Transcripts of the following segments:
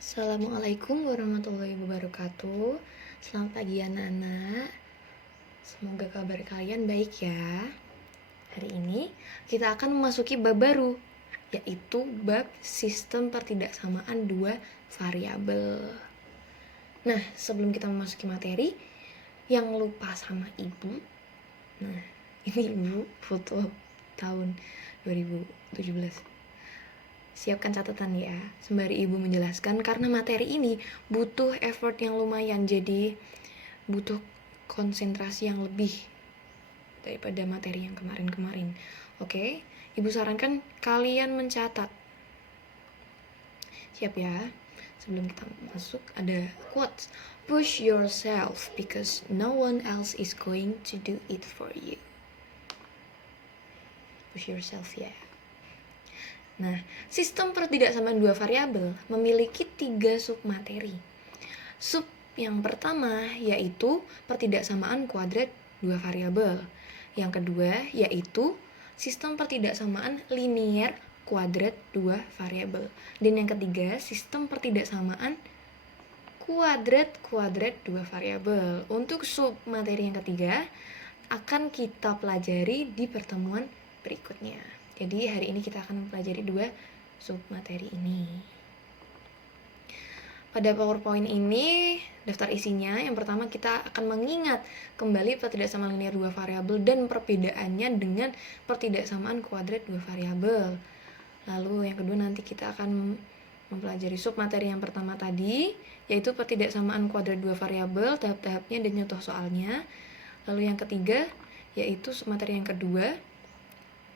Assalamualaikum warahmatullahi wabarakatuh. Selamat pagi anak-anak. Semoga kabar kalian baik ya. Hari ini kita akan memasuki bab baru, yaitu bab sistem pertidaksamaan dua variabel. Nah, sebelum kita memasuki materi, yang lupa sama ibu. Nah, ini ibu foto tahun 2017. Siapkan catatan ya, sembari ibu menjelaskan, karena materi ini butuh effort yang lumayan, jadi butuh konsentrasi yang lebih daripada materi yang kemarin-kemarin. Oke, ibu sarankan kalian mencatat. Siap ya? Sebelum kita masuk ada quotes. Push yourself because no one else is going to do it for you. Push yourself ya. Nah, sistem pertidaksamaan dua variabel memiliki 3 submateri. Sub yang pertama yaitu pertidaksamaan kuadrat dua variabel. Yang kedua yaitu sistem pertidaksamaan linier kuadrat dua variabel. Dan yang ketiga, sistem pertidaksamaan kuadrat dua variabel. Untuk submateri yang ketiga akan kita pelajari di pertemuan berikutnya. Jadi hari ini kita akan mempelajari 2 submateri ini. Pada PowerPoint ini, daftar isinya yang pertama kita akan mengingat kembali pertidaksamaan linear dua variabel dan perbedaannya dengan pertidaksamaan kuadrat dua variabel. Lalu yang kedua nanti kita akan mempelajari submateri yang pertama tadi, yaitu pertidaksamaan kuadrat dua variabel, tahap-tahapnya dan contoh soalnya. Lalu yang ketiga yaitu submateri yang kedua,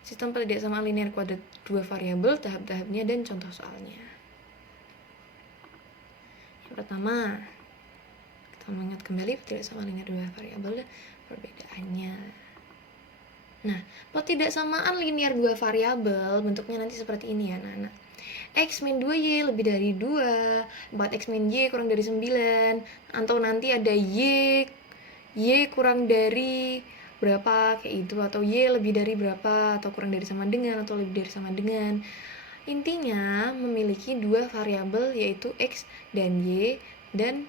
sistem pertidaksamaan linear kuadrat dua variabel, tahap-tahapnya dan contoh soalnya. Yang pertama, kita mengingat kembali pertidaksamaan linear dua variabel dan perbedaannya. Nah, pertidaksamaan linear dua variabel bentuknya nanti seperti ini ya anak-anak. X min 2Y lebih dari 2, 4X min Y kurang dari 9, atau nanti ada Y kurang dari berapa kayak itu, atau Y lebih dari berapa, atau kurang dari sama dengan, atau lebih dari sama dengan. Intinya memiliki 2 variabel yaitu X dan Y, dan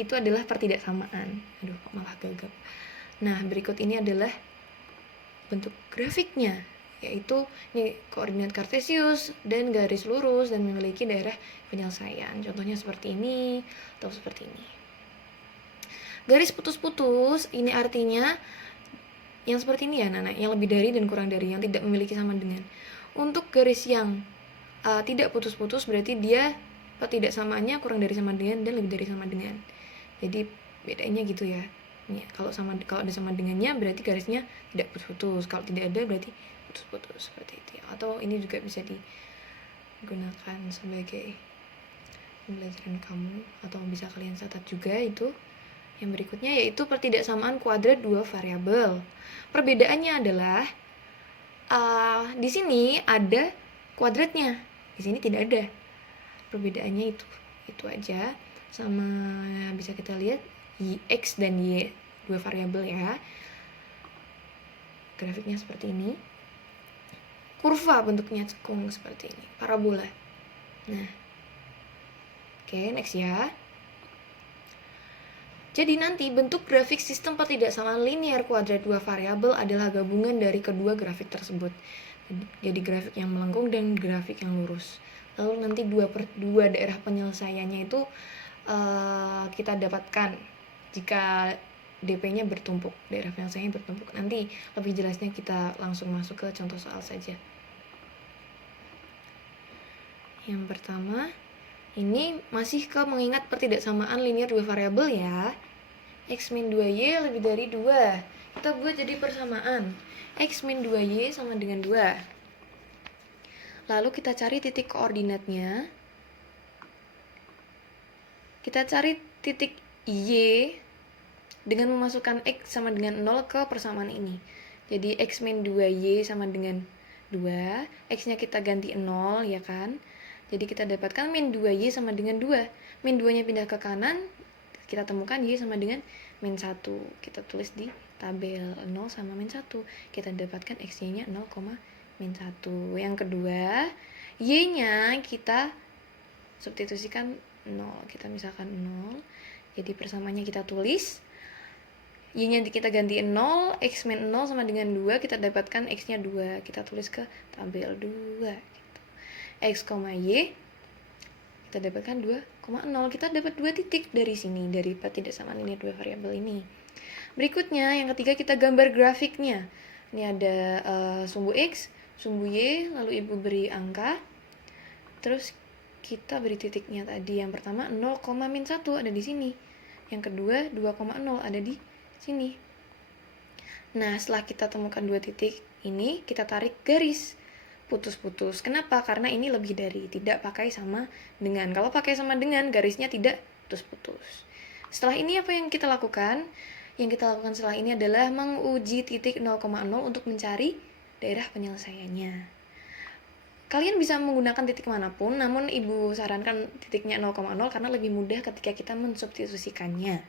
itu adalah pertidaksamaan. Aduh, kok malah gagap. Nah, berikut ini adalah bentuk grafiknya, yaitu ini koordinat kartesius dan garis lurus dan memiliki daerah penyelesaian. Contohnya seperti ini atau seperti ini. Garis putus-putus ini artinya yang seperti ini ya anak-anak, yang lebih dari dan kurang dari, yang tidak memiliki sama dengan. Untuk garis yang tidak putus-putus berarti dia pertidaksamaannya kurang dari sama dengan dan lebih dari sama dengan. Jadi bedanya gitu ya. Nih, kalau ada sama dengannya berarti garisnya tidak putus-putus, kalau tidak ada berarti putus-putus, seperti itu ya. Atau ini juga bisa digunakan sebagai pembelajaran kamu, atau bisa kalian catat juga itu. Yang berikutnya yaitu pertidaksamaan kuadrat dua variabel. Perbedaannya adalah di sini ada kuadratnya, di sini tidak ada. Perbedaannya itu aja. Sama bisa kita lihat X dan Y, dua variabel ya. Grafiknya seperti ini. Kurva bentuknya cekung seperti ini, parabola. Nah, oke, next ya. Jadi nanti bentuk grafik sistem pertidaksamaan linear kuadrat dua variabel adalah gabungan dari kedua grafik tersebut. Jadi grafik yang melengkung dan grafik yang lurus. Lalu nanti dua daerah penyelesaiannya itu kita dapatkan jika DP-nya bertumpuk, daerah penyelesaiannya bertumpuk. Nanti lebih jelasnya kita langsung masuk ke contoh soal saja. Yang pertama, ini masih ke mengingat pertidaksamaan linear dua variabel ya. X min 2Y lebih dari 2. Kita buat jadi persamaan. X min 2Y sama dengan 2. Lalu kita cari titik koordinatnya. Kita cari titik Y dengan memasukkan X sama dengan 0 ke persamaan ini. Jadi X min 2Y sama dengan 2. X-nya kita ganti 0 ya kan. Jadi kita dapatkan min 2Y sama dengan 2. Min 2-nya pindah ke kanan, kita temukan Y sama dengan min 1. Kita tulis di tabel 0 sama min 1. Kita dapatkan X-nya 0, min 1. Yang kedua, Y-nya kita substitusikan 0. Kita misalkan 0. Jadi persamaannya kita tulis. Y-nya kita ganti 0, X min 0 sama dengan 2, kita dapatkan X-nya 2. Kita tulis ke tabel 2. Gitu. X, Y, kita dapatkan 2,0. Kita dapat 2 titik dari sini, dari pertidaksamaan ini, 2 variabel ini. Berikutnya, yang ketiga kita gambar grafiknya. Ini ada sumbu X, sumbu Y, lalu ibu beri angka. Terus kita beri titiknya tadi. Yang pertama 0, min 1 ada di sini. Yang kedua 2,0 ada di sini. Nah, setelah kita temukan 2 titik ini, kita tarik garis putus-putus. Kenapa? Karena ini lebih dari, tidak pakai sama dengan. Kalau pakai sama dengan, garisnya tidak putus-putus. Setelah ini apa yang kita lakukan? Yang kita lakukan setelah ini adalah menguji titik 0,0 untuk mencari daerah penyelesaiannya. Kalian bisa menggunakan titik manapun, namun ibu sarankan titiknya 0,0 karena lebih mudah ketika kita mensubstitusikannya.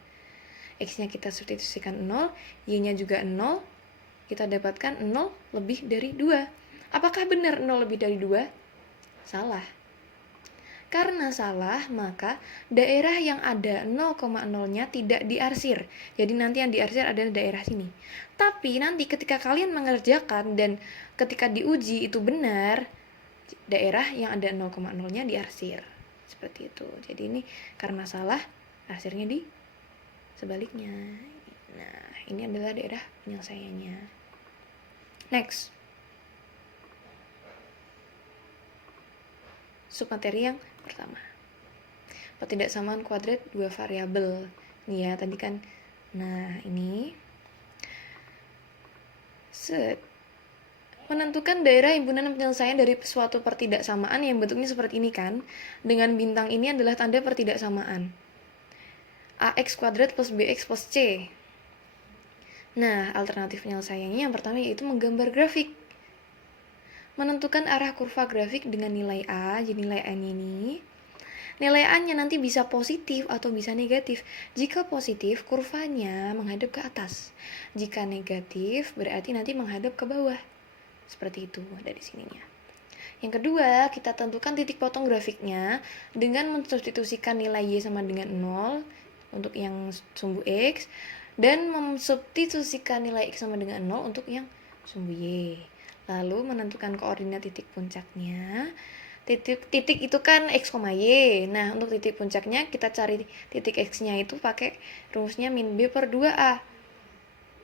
X-nya kita substitusikan 0, Y-nya juga 0, kita dapatkan 0 lebih dari 2. Apakah benar 0 lebih dari 2? Salah. Karena salah, maka daerah yang ada 0,0-nya tidak diarsir. Jadi nanti yang diarsir adalah daerah sini. Tapi nanti ketika kalian mengerjakan dan ketika diuji itu benar, daerah yang ada 0,0-nya diarsir. Seperti itu. Jadi ini karena salah, arsirnya di sebaliknya. Nah, ini adalah daerah penyelesaiannya. Next. Submateri yang pertama. Pertidaksamaan kuadrat 2 variabel. Nih ya, tadi kan. Nah, ini. Menentukan daerah himpunan penyelesaian dari suatu pertidaksamaan yang bentuknya seperti ini kan. Dengan bintang ini adalah tanda pertidaksamaan. AX kuadrat plus BX plus C. Nah, alternatif penyelesaiannya yang pertama yaitu menggambar grafik. Menentukan arah kurva grafik dengan nilai A, jadi nilai A-nya ini. Nilai A-nya nanti bisa positif atau bisa negatif. Jika positif, kurvanya menghadap ke atas. Jika negatif, berarti nanti menghadap ke bawah. Seperti itu dari sininya. Yang kedua, kita tentukan titik potong grafiknya dengan mensubstitusikan nilai Y sama dengan 0 untuk yang sumbu X dan mensubstitusikan nilai X sama dengan 0 untuk yang sumbu Y. Lalu menentukan koordinat titik puncaknya. Titik itu kan X, Y. Nah, untuk titik puncaknya kita cari titik X-nya itu pakai rumusnya min B per 2A.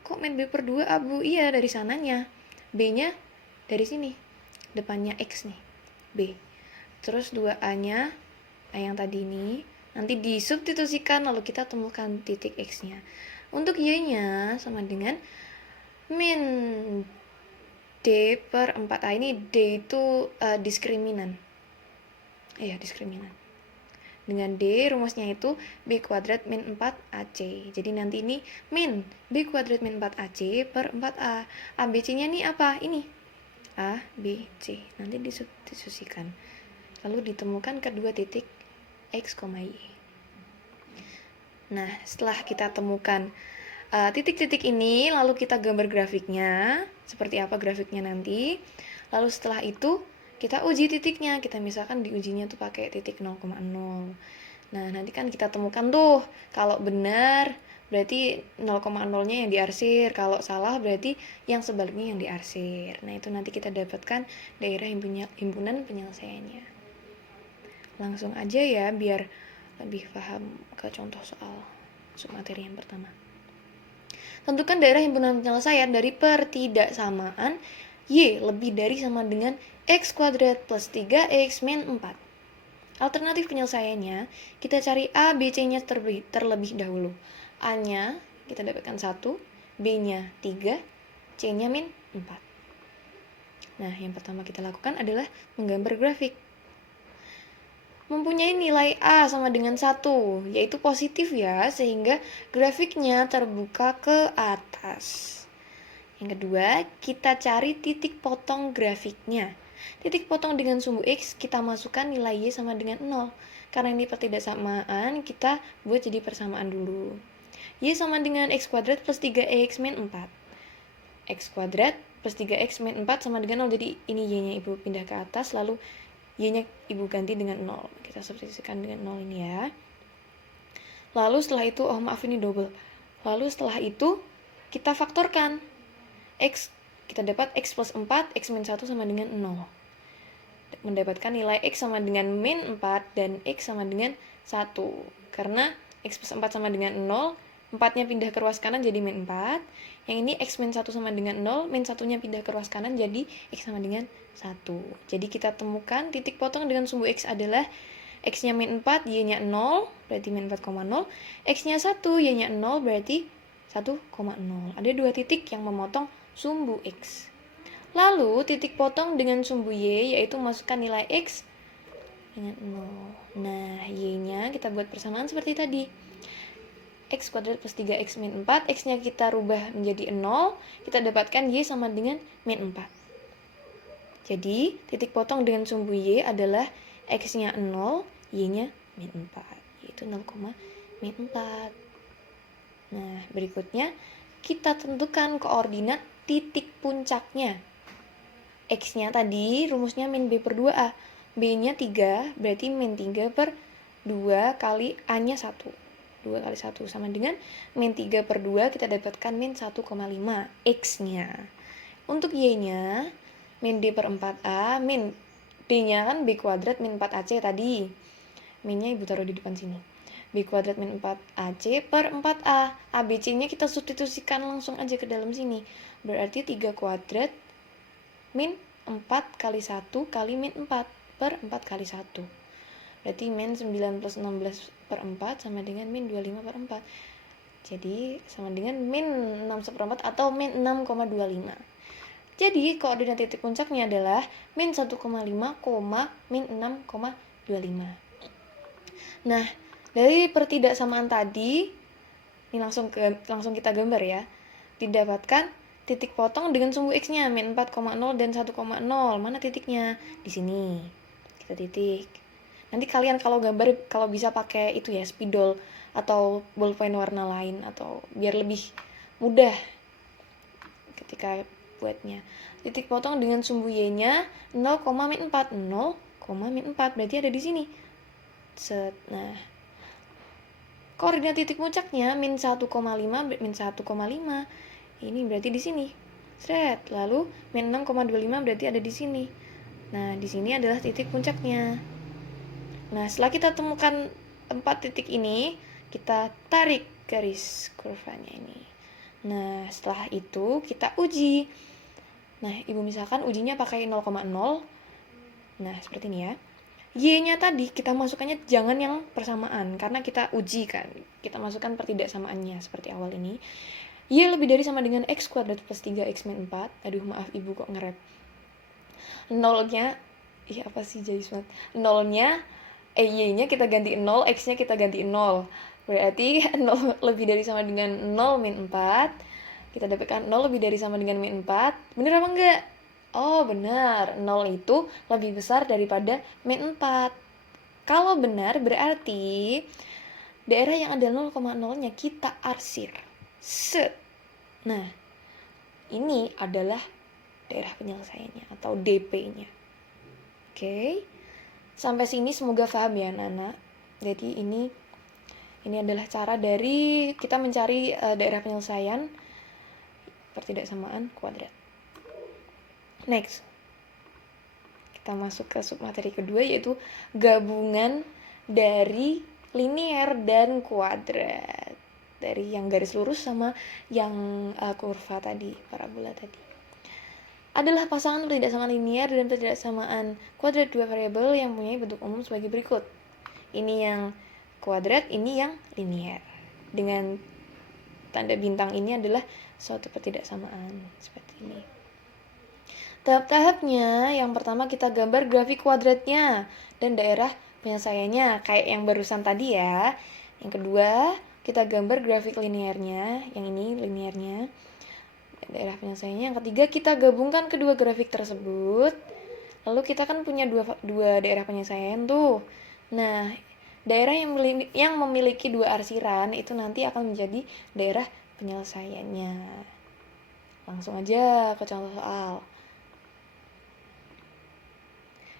Kok min B per 2A, Bu? Iya, dari sananya. B-nya dari sini. Depannya X nih. B. Terus 2A-nya, yang tadi ini, nanti disubstitusikan lalu kita temukan titik X-nya. Untuk Y-nya sama dengan min D per 4A. Ini D itu diskriminan. Iya, diskriminan. Dengan D rumusnya itu B kuadrat min 4AC. Jadi nanti ini min B kuadrat min 4AC per 4A. ABC-nya nih apa? Ini. A, B, C. Nanti disubstitusikan. Lalu ditemukan kedua titik X, Y. Nah, setelah kita temukan titik-titik ini, lalu kita gambar grafiknya, seperti apa grafiknya nanti. Lalu setelah itu, kita uji titiknya. Kita misalkan diujinya tuh pakai titik 0,0. Nah, nanti kan kita temukan tuh, kalau benar, berarti 0,0-nya yang diarsir. Kalau salah, berarti yang sebaliknya yang diarsir. Nah, itu nanti kita dapatkan daerah himpunan penyelesaiannya. Langsung aja ya, biar lebih paham ke contoh soal submateri yang pertama. Tentukan daerah himpunan penyelesaian dari pertidaksamaan Y lebih dari sama dengan X kuadrat plus 3X min 4. Alternatif penyelesaiannya, kita cari A, B, C-nya terlebih dahulu. A-nya kita dapatkan 1, B-nya 3, C-nya min 4. Nah, yang pertama kita lakukan adalah menggambar grafik. Mempunyai nilai A sama dengan 1, yaitu positif ya, sehingga grafiknya terbuka ke atas. Yang kedua, kita cari titik potong grafiknya. Titik potong dengan sumbu X, kita masukkan nilai Y sama dengan 0. Karena ini pertidaksamaan, kita buat jadi persamaan dulu. Y sama dengan X kuadrat plus 3X min 4. X kuadrat plus 3X min 4 sama dengan 0, jadi ini Y-nya ibu pindah ke atas, lalu Y-nya ibu ganti dengan 0. Kita substitusikan dengan 0 ini ya. Lalu setelah itu, oh maaf ini double. Lalu setelah itu kita faktorkan. X, kita dapat X plus 4, X min 1 sama dengan 0. Mendapatkan nilai X sama dengan min 4 dan X sama dengan 1. Karena X plus 4 sama dengan 0, 4-nya pindah ke ruas kanan jadi min 4. Yang ini X min 1 sama dengan 0, min 1-nya pindah ke ruas kanan jadi X sama dengan 1. Jadi kita temukan titik potong dengan sumbu X adalah X-nya min 4, Y-nya 0, berarti min 4,0. X-nya 1, Y-nya 0, berarti 1,0. Ada dua titik yang memotong sumbu X. Lalu titik potong dengan sumbu Y, yaitu masukkan nilai X dengan 0. Nah, Y-nya kita buat persamaan seperti tadi. X kuadrat plus 3X min 4, X-nya kita rubah menjadi 0, kita dapatkan Y sama dengan min 4. Jadi, titik potong dengan sumbu Y adalah X-nya 0, Y-nya min 4, yaitu 0, min 4. Nah, berikutnya kita tentukan koordinat titik puncaknya. X-nya tadi rumusnya min B per 2A. B-nya 3, berarti min 3 per 2 kali A-nya 1. 2 kali 1 sama dengan min 3 per 2, kita dapatkan min 1,5 X-nya. Untuk Y-nya, min D per 4A, min D-nya kan B kuadrat min 4AC tadi. Min-nya ibu taruh di depan sini. B kuadrat min 4AC per 4A. ABC-nya kita substitusikan langsung aja ke dalam sini. Berarti 3 kuadrat min 4 kali 1 kali min 4 per 4 kali 1. Berarti min 9 plus 16 per 4 sama dengan min 25 per 4. Jadi sama dengan min 6 seperempat atau min 6,25. Jadi koordinat titik puncaknya adalah min 1,5, min 6,25. Nah, dari pertidaksamaan tadi, ini langsung kita gambar ya. Didapatkan titik potong dengan sumbu X-nya min 4,0 dan 1,0. Mana titiknya? Di sini. Kita titik. Nanti kalian kalau gambar, kalau bisa pakai itu ya, spidol atau ballpoint warna lain, atau biar lebih mudah ketika buatnya. Titik potong dengan sumbu Y-nya 0, min 4. 0, min 4 berarti ada di sini. Nah, koordinat titik puncaknya min 1,5, min 1,5. Ini berarti di sini. Seret. Lalu min 6,25 berarti ada di sini. Nah, di sini adalah titik puncaknya. Nah, setelah kita temukan 4 titik ini, kita tarik garis kurvanya ini. Nah, setelah itu kita uji. Nah, ibu misalkan ujinya pakai 0,0. Nah, seperti ini ya. Y-nya tadi kita masukkannya jangan yang persamaan, karena kita uji kan. Kita masukkan pertidaksamaannya seperti awal ini. Y lebih dari sama dengan X kuadrat plus 3X min 4. Aduh, maaf ibu kok nge-rap. Nolnya, apa sih jayus banget. Nolnya, Y-nya kita ganti 0, X-nya kita ganti 0. Berarti 0 lebih dari sama dengan 0 min 4. Kita dapatkan 0 lebih dari sama dengan min 4. Bener apa enggak? Oh benar, 0 itu lebih besar daripada min 4. Kalau benar berarti daerah yang ada 0,0-nya kita arsir. Set. Nah, ini adalah daerah penyelesaiannya atau DP-nya. Oke. Sampai sini semoga paham ya anak-anak. Jadi ini adalah cara dari kita mencari daerah penyelesaian pertidaksamaan kuadrat. Next. Kita masuk ke submateri kedua, yaitu gabungan dari linier dan kuadrat. Dari yang garis lurus sama yang kurva tadi, parabola tadi. Adalah pasangan pertidaksamaan linier dan pertidaksamaan kuadrat dua variabel yang mempunyai bentuk umum sebagai berikut. Ini yang kuadrat, ini yang linier. Dengan tanda bintang ini adalah suatu pertidaksamaan seperti ini. Tahap-tahapnya, yang pertama kita gambar grafik kuadratnya dan daerah penyelesaiannya kayak yang barusan tadi ya. Yang kedua, kita gambar grafik linearnya, yang ini linearnya, daerah penyelesaiannya. Yang ketiga, kita gabungkan kedua grafik tersebut. Lalu kita kan punya dua daerah penyelesaian tuh. Nah, daerah yang memiliki dua arsiran itu nanti akan menjadi daerah penyelesaiannya. Langsung aja ke contoh soal.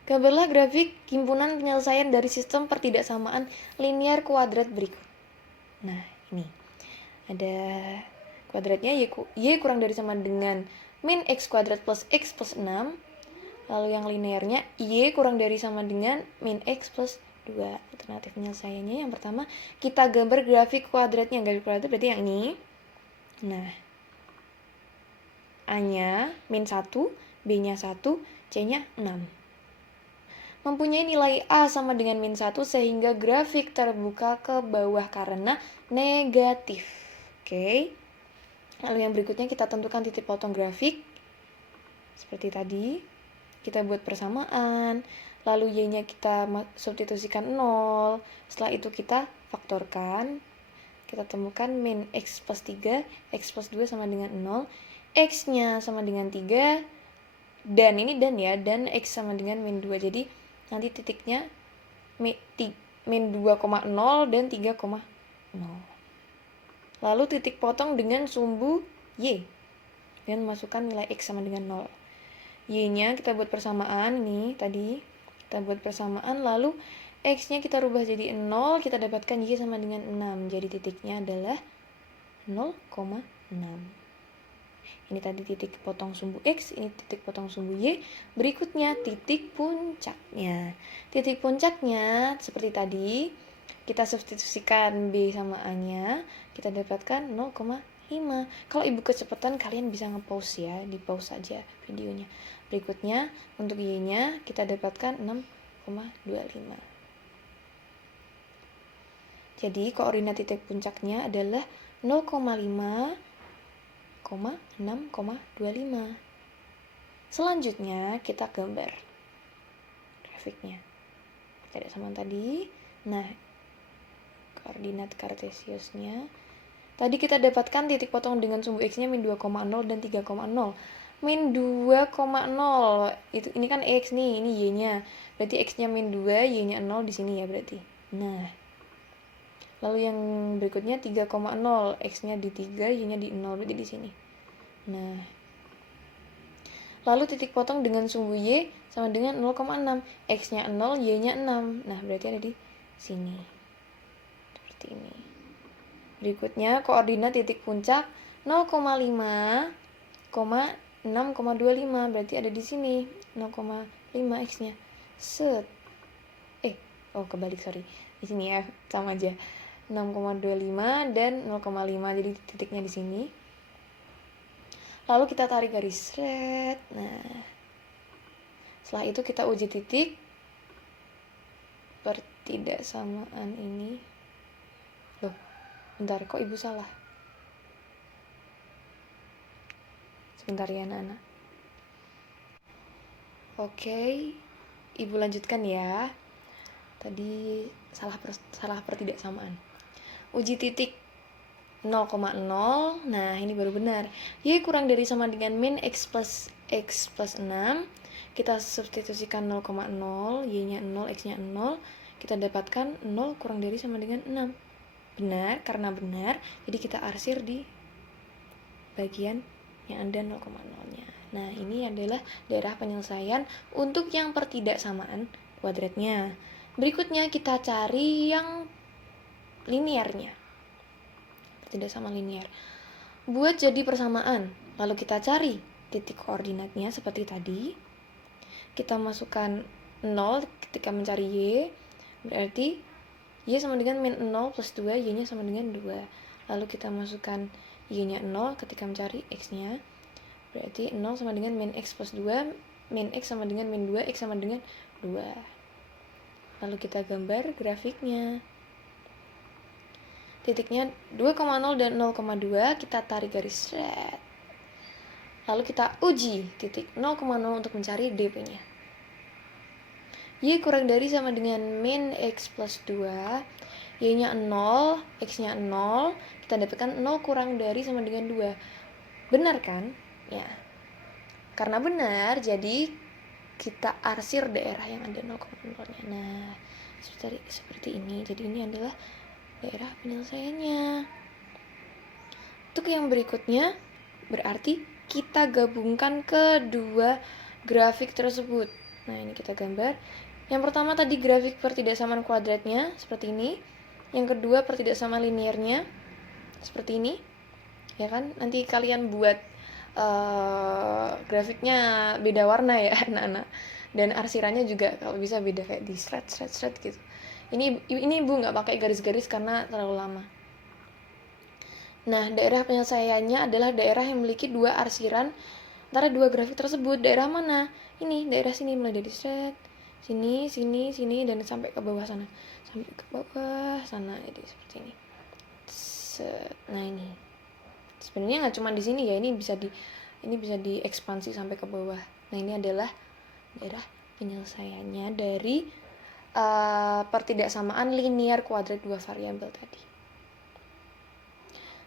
Gambarlah grafik himpunan penyelesaian dari sistem pertidaksamaan linear kuadrat berikut. Nah, ini ada kuadratnya y kurang dari sama dengan min x kuadrat plus x plus 6. Lalu yang linearnya y kurang dari sama dengan min x plus 2. Alternatif penyelesaiannya yang pertama, kita gambar grafik kuadratnya. Grafik kuadrat berarti yang ini. Nah, A-nya min 1, B-nya 1, C-nya 6. Mempunyai nilai A sama dengan min 1 sehingga grafik terbuka ke bawah karena negatif. Oke. Lalu yang berikutnya kita tentukan titik potong grafik. Seperti tadi. Kita buat persamaan. Lalu Y-nya kita substitusikan 0. Setelah itu kita faktorkan. Kita temukan min X plus 3, X plus 2 sama dengan 0. X-nya sama dengan 3. Dan ini dan ya. Dan X sama dengan min 2. Jadi nanti titiknya min 2,0 dan 3,0. Lalu titik potong dengan sumbu Y. Dan masukkan nilai X sama dengan 0. Y-nya kita buat persamaan nih tadi. Kita buat persamaan lalu X-nya kita rubah jadi 0. Kita dapatkan Y sama dengan 6. Jadi titiknya adalah 0,6. Ini tadi titik potong sumbu X, ini titik potong sumbu Y. Berikutnya titik puncaknya. Titik puncaknya seperti tadi, kita substitusikan B sama A-nya, kita dapatkan 0,5. Kalau ibu kecepatan kalian bisa nge-pause ya, di-pause aja videonya. Berikutnya untuk Y-nya kita dapatkan 6,25. Jadi koordinat titik puncaknya adalah 0,5, 6,25. Selanjutnya kita gambar grafiknya. Tidak sama tadi. Nah, koordinat kartesiusnya. Tadi kita dapatkan titik potong dengan sumbu X-nya min 2,0 dan 3,0. Min 2,0 itu ini kan X nih, ini Y-nya. Berarti X-nya min 2, Y-nya 0 di sini ya berarti. Nah, lalu yang berikutnya 3,0, X-nya di 3, Y-nya di 0, berarti di sini. Nah, lalu titik potong dengan sumbu Y sama dengan 0,6. X-nya 0, Y-nya 6. Nah, berarti ada di sini. Seperti ini. Berikutnya, koordinat titik puncak 0,5, 6,25. Berarti ada di sini. 0,5 X-nya. Set. Kebalik, sorry. Di sini ya, sama aja. 6,25 dan 0,5. Jadi titiknya di sini. Lalu kita tarik garis red. Nah, setelah itu kita uji titik pertidaksamaan ini. Loh, bentar, kok ibu salah? Sebentar ya anak-anak. Oke, ibu lanjutkan ya. Tadi salah pertidaksamaan. Uji titik 0,0. Nah, ini baru benar. Y kurang dari sama dengan min X plus 6. Kita substitusikan 0,0. Y-nya 0, X-nya 0. Kita dapatkan 0 kurang dari sama dengan 6. Benar, karena benar. Jadi kita arsir di bagian yang ada 0,0-nya. Nah, ini adalah daerah penyelesaian untuk yang pertidaksamaan kuadratnya. Berikutnya kita cari yang linearnya. Tidak sama linear. Buat jadi persamaan, lalu kita cari titik koordinatnya seperti tadi. Kita masukkan 0 ketika mencari Y, berarti Y sama dengan min 0 plus 2, Y-nya sama dengan 2. Lalu kita masukkan Y-nya 0 ketika mencari X-nya, berarti 0 sama dengan min X plus 2, min X sama dengan min 2, X sama dengan 2. Lalu kita gambar grafiknya. Titiknya 2,0 dan 0,2, kita tarik garis red. Lalu kita uji titik 0,0 untuk mencari DP-nya. Y kurang dari sama dengan min X plus 2, Y-nya 0, X-nya 0, kita dapatkan 0 kurang dari sama dengan 2. Benar kan? Ya. Karena benar, jadi kita arsir daerah yang ada 0,0-nya. Nah, seperti ini. Jadi ini adalah daerah penyelesaiannya. Untuk yang berikutnya, berarti kita gabungkan kedua grafik tersebut. Nah, ini kita gambar. Yang pertama tadi grafik pertidaksamaan kuadratnya seperti ini. Yang kedua pertidaksamaan linearnya seperti ini. Ya kan? Nanti kalian buat grafiknya beda warna ya, anak-anak. Dan arsirannya juga kalau bisa beda, kayak di shred gitu. Ini Ibu nggak pakai garis-garis karena terlalu lama. Nah, daerah penyelesaiannya adalah daerah yang memiliki dua arsiran antara dua grafik tersebut. Daerah mana? Ini, daerah sini, mulai dari set, sini, dan sampai ke bawah sana. Sampai ke bawah sana, jadi seperti ini. Set. Nah, ini. Sebenarnya nggak cuma di sini ya, ini bisa diekspansi sampai ke bawah. Nah, ini adalah daerah penyelesaiannya dari pertidaksamaan linear kuadrat dua variabel tadi.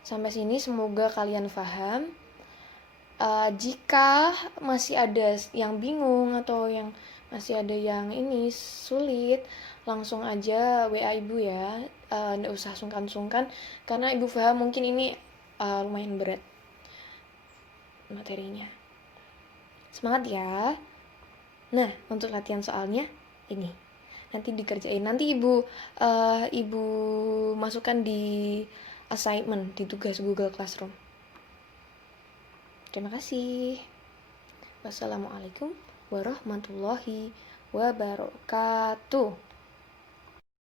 Sampai sini semoga kalian paham. Jika masih ada yang bingung atau yang masih ada yang ini sulit, langsung aja WA Ibu ya. Nggak usah sungkan-sungkan, karena Ibu paham mungkin ini lumayan berat materinya. Semangat ya. Nah, untuk latihan soalnya ini nanti dikerjain. Nanti Ibu masukkan di assignment, di tugas Google Classroom. Terima kasih. Wassalamualaikum warahmatullahi wabarakatuh.